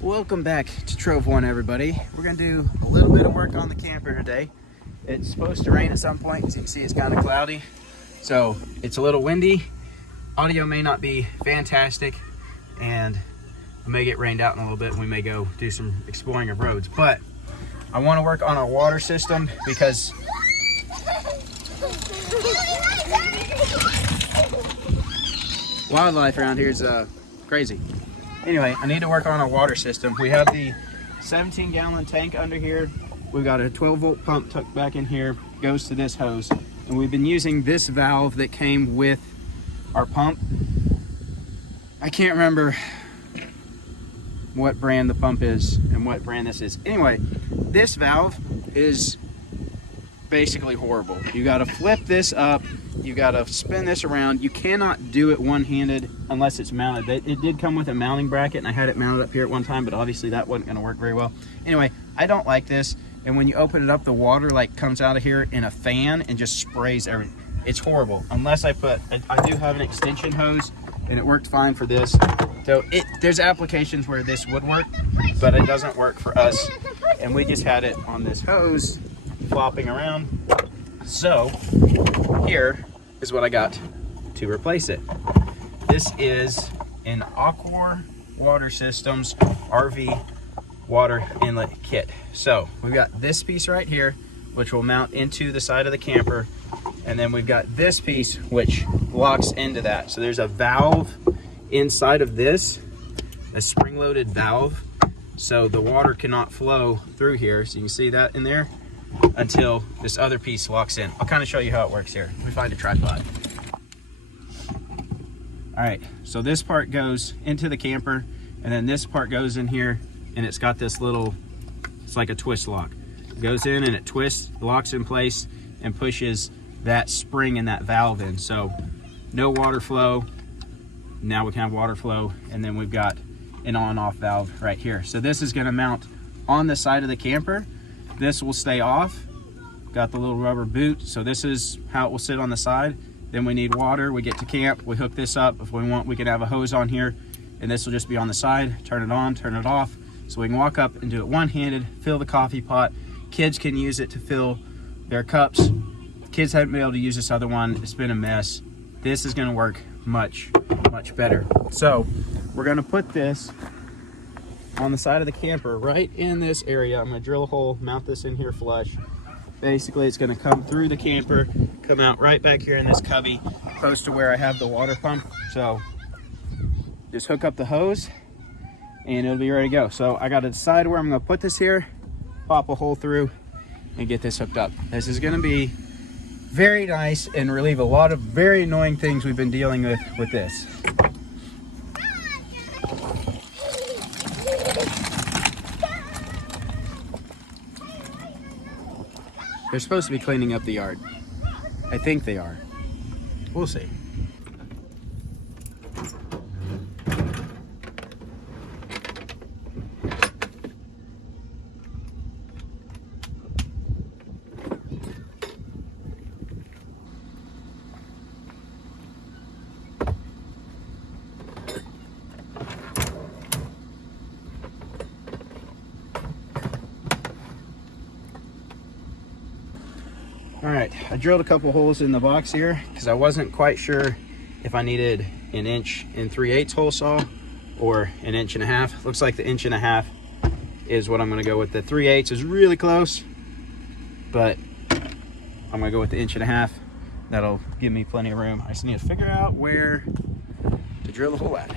Welcome back to Trove One, everybody. We're gonna do a little bit of work on the camper today. It's supposed to rain at some point. As you can see, it's kind of cloudy, so it's a little windy. Audio may not be fantastic, and I may get rained out in a little bit, and we may go do some exploring of roads. But I want to work on our water system because wildlife around here is crazy. Anyway, I need to work on our water system. We have the 17-gallon tank under here. We've got a 12-volt pump tucked back in here, goes to this hose. And we've been using this valve that came with our pump. I can't remember what brand the pump is and what brand this is. Anyway, this valve is basically horrible. You gotta flip this up, you gotta spin this around. You cannot do it one-handed unless it's mounted. It did come with a mounting bracket, and I had it mounted up here at one time, but obviously that wasn't gonna work very well. Anyway, I don't like this, and when you open it up, the water like comes out of here in a fan and just sprays everything. It's horrible. Unless I do have an extension hose, and it worked fine for this. So there's applications where this would work, but it doesn't work for us, and we just had it on this hose flopping around. So here is what I got to replace it. This is an Aquor Water Systems RV water inlet kit. So we've got this piece right here, which will mount into the side of the camper, and then we've got this piece which locks into that. So there's a valve inside of this, a spring-loaded valve, so the water cannot flow through here. So you can see that in there until this other piece locks in. I'll kind of show you how it works here. Let me find a tripod. All right, so this part goes into the camper, and then this part goes in here, and it's got this little, it's like a twist lock. It goes in and it twists, locks in place, and pushes that spring and that valve in. So no water flow. Now we can have water flow, and then we've got an on-off valve right here. So this is gonna mount on the side of the camper. This will stay off. Got the little rubber boot, so this is how it will sit on the side. Then we need water, we get to camp, we hook this up. If we want, we can have a hose on here, and this will just be on the side. Turn it on, turn it off, so we can walk up and do it one-handed, fill the coffee pot. Kids can use it to fill their cups. Kids haven't been able to use this other one. It's been a mess. This is gonna work much better. So we're gonna put this on the side of the camper right in this area. I'm gonna drill a hole, mount this in here flush. Basically it's gonna come through the camper, come out right back here in this cubby, close to where I have the water pump. So just hook up the hose and it'll be ready to go. So I gotta decide where I'm gonna put this here, pop a hole through and get this hooked up. This is gonna be very nice and relieve a lot of very annoying things we've been dealing with this. They're supposed to be cleaning up the yard. I think they are. We'll see. All right, I drilled a couple holes in the box here because I wasn't quite sure if I needed an 1 3/8 hole saw or an 1.5 inches. Looks like the 1.5 inches is what I'm gonna go with. The 3/8 is really close, but I'm gonna go with the 1.5 inches. That'll give me plenty of room. I just need to figure out where to drill the hole at.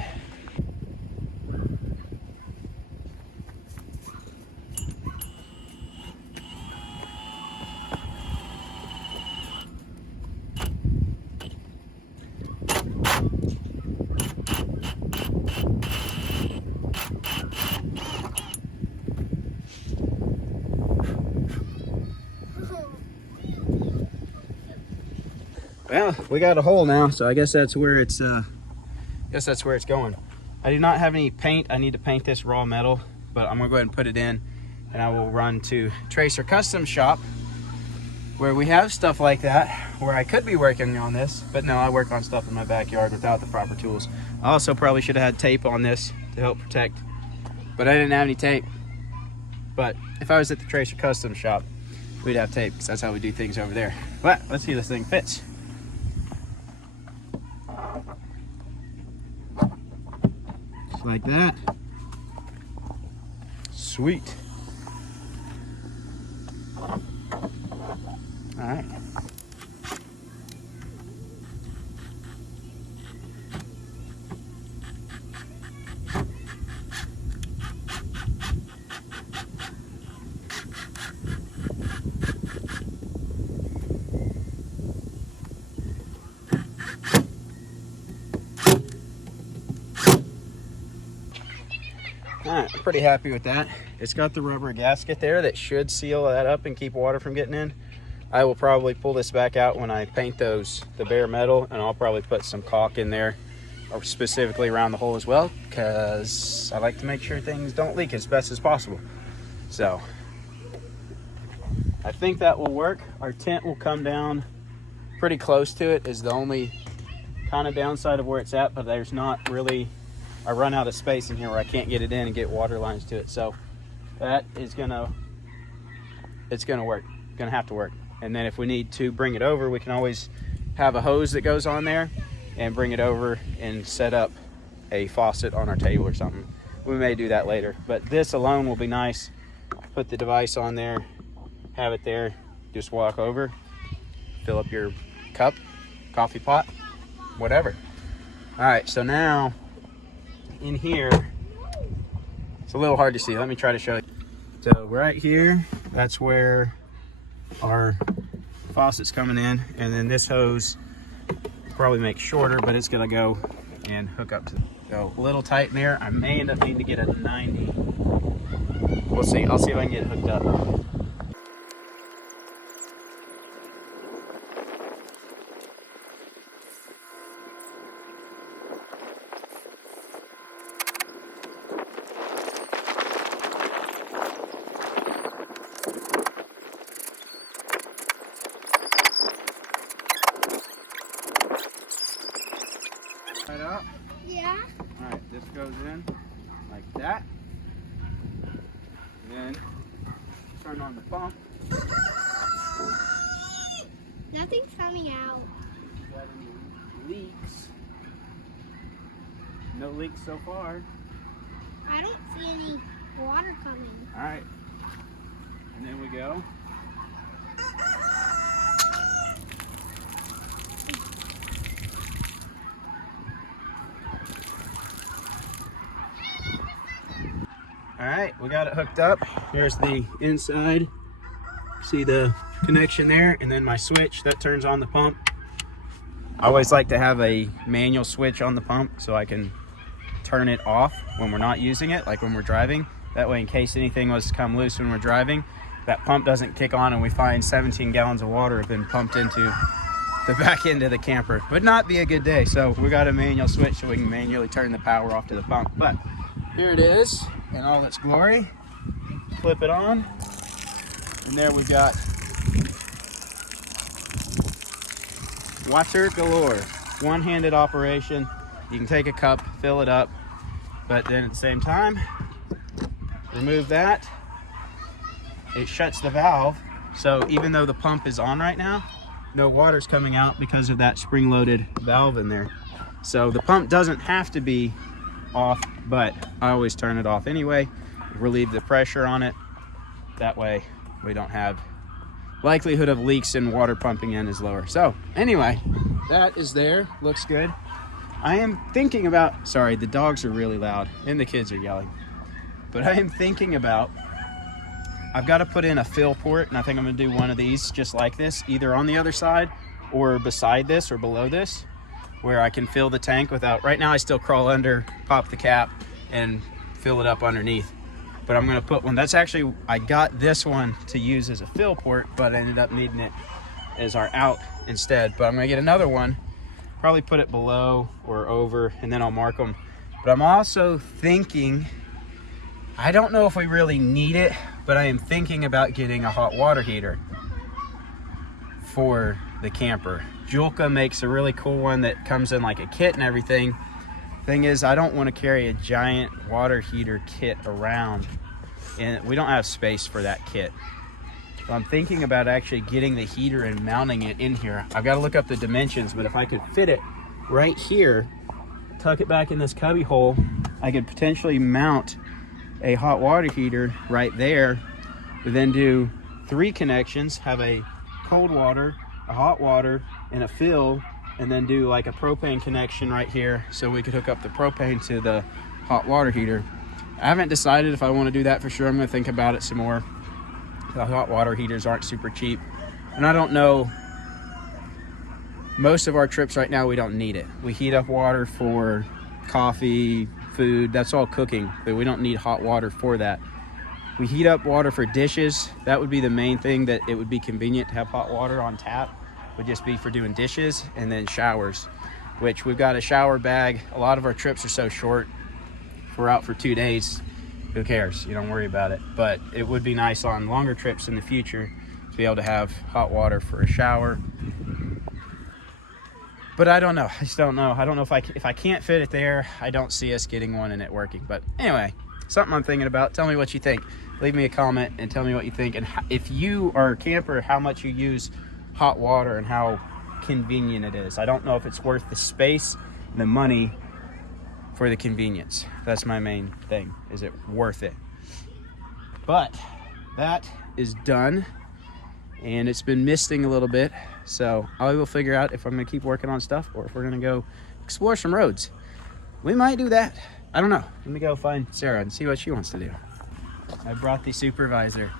Well, we got a hole now, so I guess that's where it's going. I do not have any paint. I need to paint this raw metal, but I'm gonna go ahead and put it in, and I will run to Tracer Custom Shop, where we have stuff like that, where I could be working on this, but no, I work on stuff in my backyard without the proper tools. I also probably should have had tape on this to help protect, but I didn't have any tape. But if I was at the Tracer Custom shop, we'd have tape, because that's how we do things over there. But let's see if this thing fits. Just like that. Sweet. All right. Alright, I'm pretty happy with that. It's got the rubber gasket there that should seal that up and keep water from getting in. I will probably pull this back out when I paint the bare metal, and I'll probably put some caulk in there, or specifically around the hole as well, because I like to make sure things don't leak as best as possible. So I think that will work. Our tent will come down pretty close to it, is the only kind of downside of where it's at, but there's not really, I run out of space in here where I can't get it in and get water lines to it. So that is it's gonna work, gonna have to work. And then if we need to bring it over, we can always have a hose that goes on there and bring it over and set up a faucet on our table or something. We may do that later, but this alone will be nice. Put the device on there, have it there, just walk over, fill up your cup, coffee pot, whatever. All right, so now in here, it's a little hard to see. Let me try to show you. So right here, that's where our faucet's coming in, and then this hose probably makes shorter, but it's gonna go and hook up to go a little tight in there. I may end up needing to get a 90. We'll see. I'll see if I can get it hooked up. Right up? Yeah. Alright, this goes in like that. Then turn on the pump. Nothing's coming out. Got any leaks? No leaks so far. I don't see any water coming. Alright. And then we go. All right, we got it hooked up. Here's the inside. See the connection there, and then my switch that turns on the pump. I always like to have a manual switch on the pump so I can turn it off when we're not using it, like when we're driving. That way, in case anything was to come loose when we're driving, that pump doesn't kick on and we find 17 gallons of water have been pumped into the back end of the camper. Would not be a good day. So we got a manual switch so we can manually turn the power off to the pump. But here it is in all its glory. Flip it on, and there we got water galore. One-handed operation. You can take a cup, fill it up, but then at the same time, remove that. It shuts the valve, so even though the pump is on right now, no water's coming out because of that spring-loaded valve in there. So the pump doesn't have to be off, but I always turn it off anyway, relieve the pressure on it. That way we don't have likelihood of leaks and water pumping in is lower. So anyway, that is there, looks good. I am thinking about, sorry, the dogs are really loud and the kids are yelling, but I am thinking about, I've got to put in a fill port, and I think I'm gonna do one of these just like this, either on the other side or beside this or below this, where I can fill the tank without, right now I still crawl under, pop the cap, and fill it up underneath. But I'm gonna put one, that's actually, I got this one to use as a fill port, but I ended up needing it as our out instead. But I'm gonna get another one, probably put it below or over, and then I'll mark them. But I'm also thinking, I don't know if we really need it, but I am thinking about getting a hot water heater for the camper. Julka makes a really cool one that comes in like a kit and everything, Thing is, I don't want to carry a giant water heater kit around, and we don't have space for that kit. So I'm thinking about actually getting the heater and mounting it in here. I've got to look up the dimensions, but if I could fit it right here, tuck it back in this cubby hole, I could potentially mount a hot water heater right there, but then do 3 connections, have a cold water, a hot water, and a fill, and then do like a propane connection right here so we could hook up the propane to the hot water heater. I haven't decided if I want to do that for sure. I'm going to think about it some more. The hot water heaters aren't super cheap, and I don't know, most of our trips right now we don't need it. We heat up water for coffee, food, that's all cooking, but we don't need hot water for that. We heat up water for dishes. That would be the main thing, that it would be convenient to have hot water on tap, would just be for doing dishes, and then showers, which we've got a shower bag. A lot of our trips are so short. If we're out for 2 days, who cares? You don't worry about it. But it would be nice on longer trips in the future to be able to have hot water for a shower. But I don't know. I just don't know. I don't know if I can't fit it there. I don't see us getting one and it working. But anyway, something I'm thinking about. Tell me what you think. Leave me a comment and tell me what you think. And if you are a camper, how much you use hot water and how convenient it is. I don't know if it's worth the space and the money for the convenience. That's my main thing. Is it worth it? But that is done, and it's been misting a little bit, so I will figure out if I'm gonna keep working on stuff or if we're gonna go explore some roads. We might do that. I don't know. Let me go find Sarah and see what she wants to do. I brought the supervisor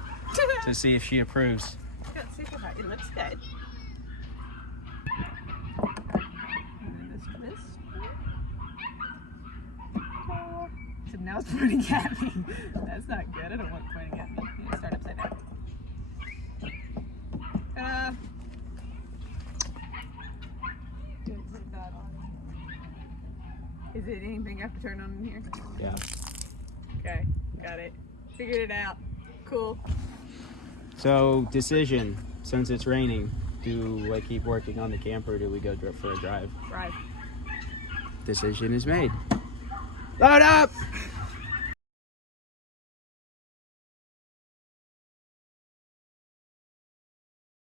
to see if she approves. It looks good. So now it's pointing at me. That's not good. I don't want it pointing at me. You need to start upside down. Don't put that on. Is it anything I have to turn on in here? Yeah. Okay, got it. Figured it out. Cool. So, decision, since it's raining, do I keep working on the camper or do we go for a drive? Drive. Decision is made. Load up!